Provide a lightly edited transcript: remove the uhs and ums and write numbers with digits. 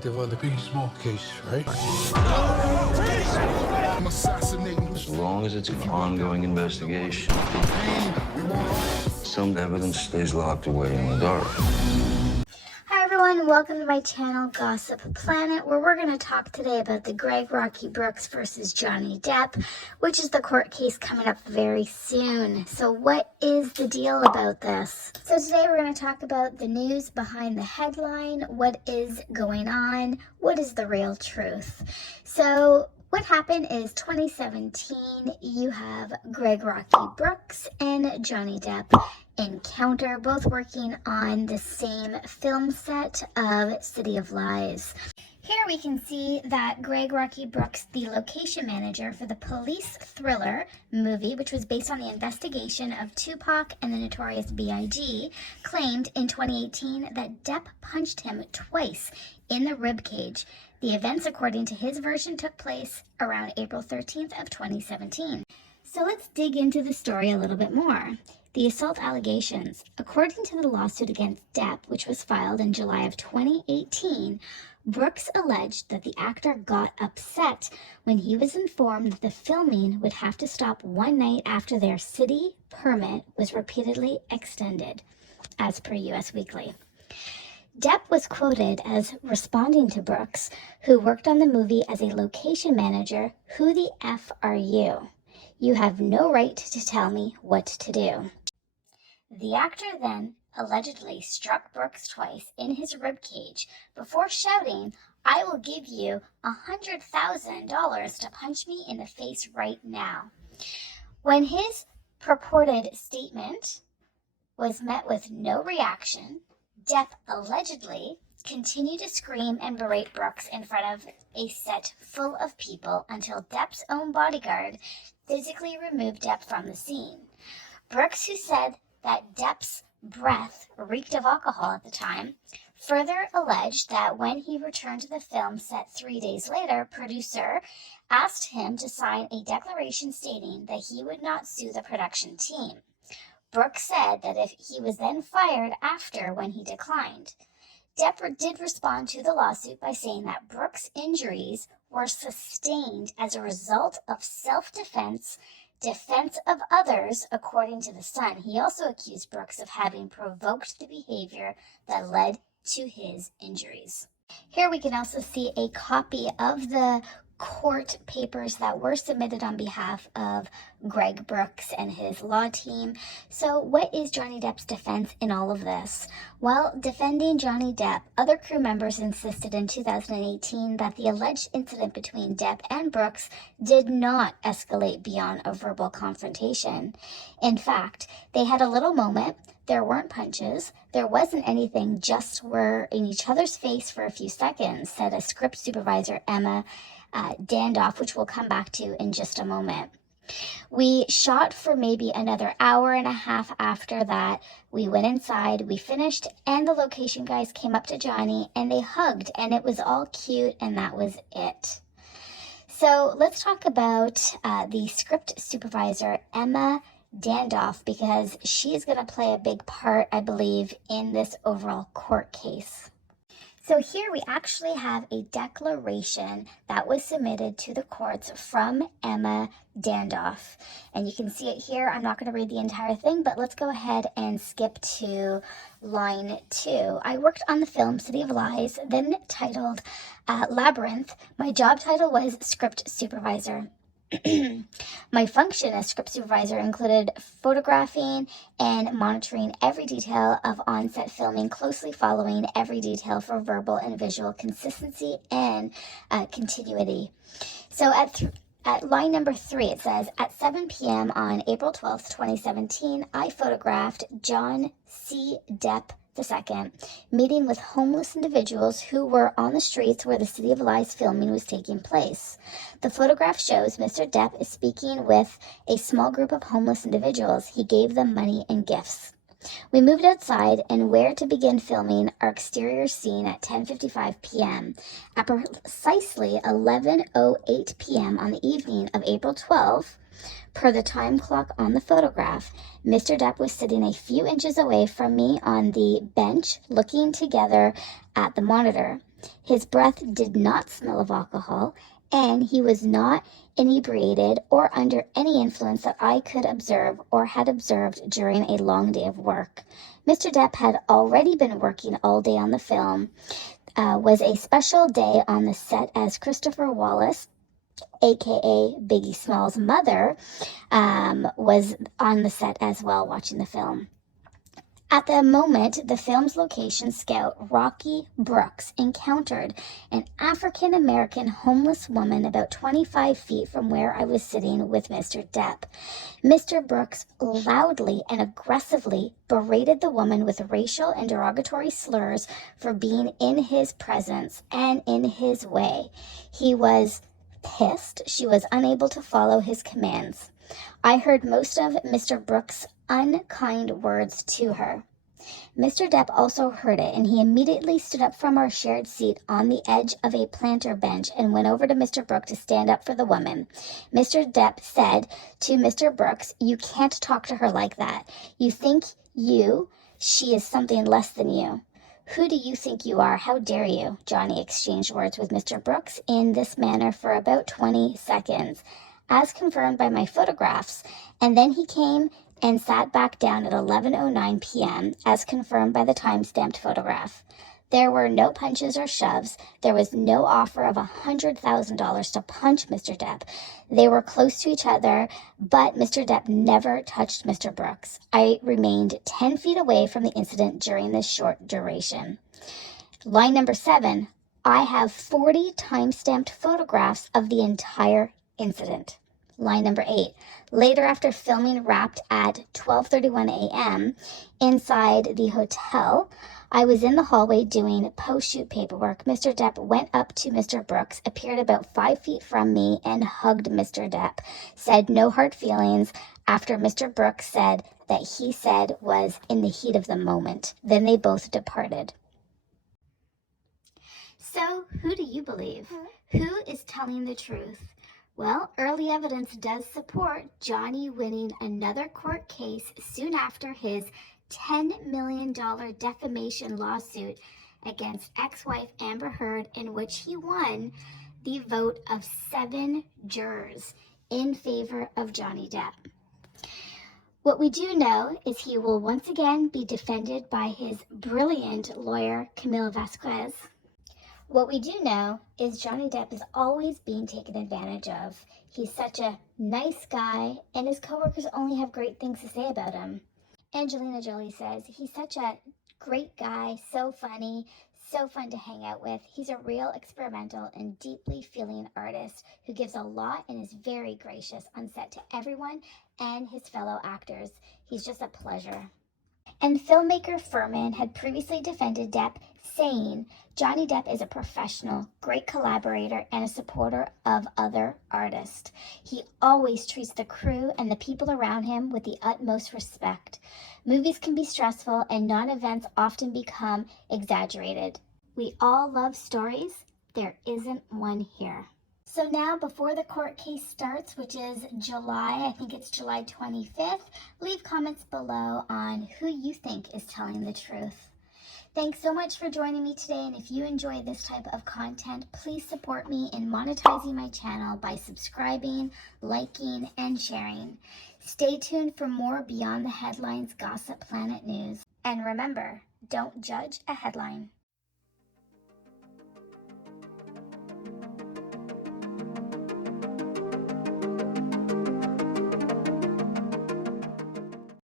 detective on the Small case, right? As long as it's an ongoing investigation, some evidence stays locked away in the dark. Hi everyone, welcome to my channel Gossip Planet, where we're going to talk today about the Greg Rocky Brooks versus Johnny Depp, which is the court case coming up very soon. So what is the deal about this? So today we're going to talk about the news behind the headline, what is going on, what is the real truth. So what happened is 2017, you have Greg Rocky Brooks and Johnny Depp encounter, both working on the same film set of City of Lies. Here we can see that Greg Rocky Brooks, the location manager for the police thriller movie, which was based on the investigation of Tupac and the Notorious B.I.G., claimed in 2018 that Depp punched him twice in the ribcage. The events, according to his version, took place around April 13th of 2017. So let's dig into the story a little bit more. The assault allegations. According to the lawsuit against Depp, which was filed in July of 2018, Brooks alleged that the actor got upset when he was informed that the filming would have to stop one night after their city permit was repeatedly extended, as per US Weekly. Depp was quoted as responding to Brooks, who worked on the movie as a location manager, "Who the F are you? You have no right to tell me what to do." The actor then allegedly struck Brooks twice in his ribcage before shouting, "I will give you $100,000 to punch me in the face right now." When his purported statement was met with no reaction, Depp allegedly continued to scream and berate Brooks in front of a set full of people until Depp's own bodyguard physically removed Depp from the scene. Brooks, who said that Depp's breath reeked of alcohol at the time, further alleged that when he returned to the film set 3 days later, producer asked him to sign a declaration stating that he would not sue the production team. Brooks said that if he was then fired after when he declined. Depp did respond to the lawsuit by saying that Brooks' injuries were sustained as a result of self-defense, defense of others, according to The Sun. He also accused Brooks of having provoked the behavior that led to his injuries. Here we can also see a copy of the court papers that were submitted on behalf of Greg Brooks and his law team. So what is Johnny Depp's defense in all of this? Well, defending Johnny Depp, other crew members insisted in 2018 that the alleged incident between Depp and Brooks did not escalate beyond a verbal confrontation. In fact, they had a little moment. There weren't punches. There wasn't anything, just were in each other's face for a few seconds, said a script supervisor, Emma Dandoff, which we'll come back to in just a moment. We shot for maybe another hour and a half after that. We went inside, we finished, and the location guys came up to Johnny and they hugged, and it was all cute, and that was it. So let's talk about the script supervisor, Emma Dandoff, because she's going to play a big part, I believe, in this overall court case. So here we actually have a declaration that was submitted to the courts from Emma Dandoff. And you can see it here. I'm not going to read the entire thing, but let's go ahead and skip to line 2. I worked on the film City of Lies, then titled Labyrinth. My job title was script supervisor. My function as script supervisor included photographing and monitoring every detail of on-set filming, closely following every detail for verbal and visual consistency and continuity. So at line number 3, it says, at 7 p.m. on April 12th, 2017, I photographed John C. Depp II, meeting with homeless individuals who were on the streets where the City of Lies filming was taking place. The photograph shows Mr. Depp is speaking with a small group of homeless individuals. He gave them money and gifts. We moved outside and where to begin filming our exterior scene at 10:55 p.m. At precisely 11:08 p.m. on the evening of April 12th, per the time clock on the photograph, Mr. Depp was sitting a few inches away from me on the bench, looking together at the monitor. His breath did not smell of alcohol, and he was not inebriated or under any influence that I could observe or had observed during a long day of work. Mr. Depp had already been working all day on the film, was a special day on the set as Christopher Wallace, aka Biggie Smalls' mother, was on the set as well watching the film. At the moment, the film's location scout, Rocky Brooks, encountered an African-American homeless woman about 25 feet from where I was sitting with Mr. Depp. Mr. Brooks loudly and aggressively berated the woman with racial and derogatory slurs for being in his presence and in his way. He was pissed she was unable to follow his commands. I heard most of Mr. Brooks' unkind words to her. Mr. Depp also heard it, and he immediately stood up from our shared seat on the edge of a planter bench and went over to Mr. Brooks to stand up for the woman. Mr. Depp said to Mr. Brooks, "You can't talk to her like that. You think she is something less than you. Who do you think you are? How dare you?" Johnny exchanged words with Mr. Brooks in this manner for about 20 seconds, as confirmed by my photographs, and then he came and sat back down at 11:09 p.m., as confirmed by the time-stamped photograph. There were no punches or shoves. There was no offer of $100,000 to punch Mr. Depp. They were close to each other, but Mr. Depp never touched Mr. Brooks. I remained 10 feet away from the incident during this short duration. Line number 7, I have 40 time-stamped photographs of the entire incident. Line number 8, later after filming wrapped at 12:31 a.m. inside the hotel, I was in the hallway doing post-shoot paperwork. Mr. Depp went up to Mr. Brooks, appeared about 5 feet from me, and hugged Mr. Depp. Said no hard feelings after Mr. Brooks said that he said was in the heat of the moment. Then they both departed. So, who do you believe? Who is telling the truth? Well, early evidence does support Johnny winning another court case soon after his $10 million defamation lawsuit against ex-wife Amber Heard, in which he won the vote of 7 jurors in favor of Johnny Depp. What we do know is he will once again be defended by his brilliant lawyer, Camila Vasquez. What we do know is Johnny Depp is always being taken advantage of. He's such a nice guy, and his coworkers only have great things to say about him. Angelina Jolie says, he's such a great guy, so funny, so fun to hang out with. He's a real experimental and deeply feeling artist who gives a lot and is very gracious on set to everyone and his fellow actors. He's just a pleasure. And filmmaker Furman had previously defended Depp, saying, Johnny Depp is a professional, great collaborator, and a supporter of other artists. He always treats the crew and the people around him with the utmost respect. Movies can be stressful, and non-events often become exaggerated. We all love stories. There isn't one here. So now, before the court case starts, which is I think it's July 25th, leave comments below on who you think is telling the truth. Thanks so much for joining me today, and if you enjoy this type of content, please support me in monetizing my channel by subscribing, liking, and sharing. Stay tuned for more Beyond the Headlines Gossip Planet news. And remember, don't judge a headline.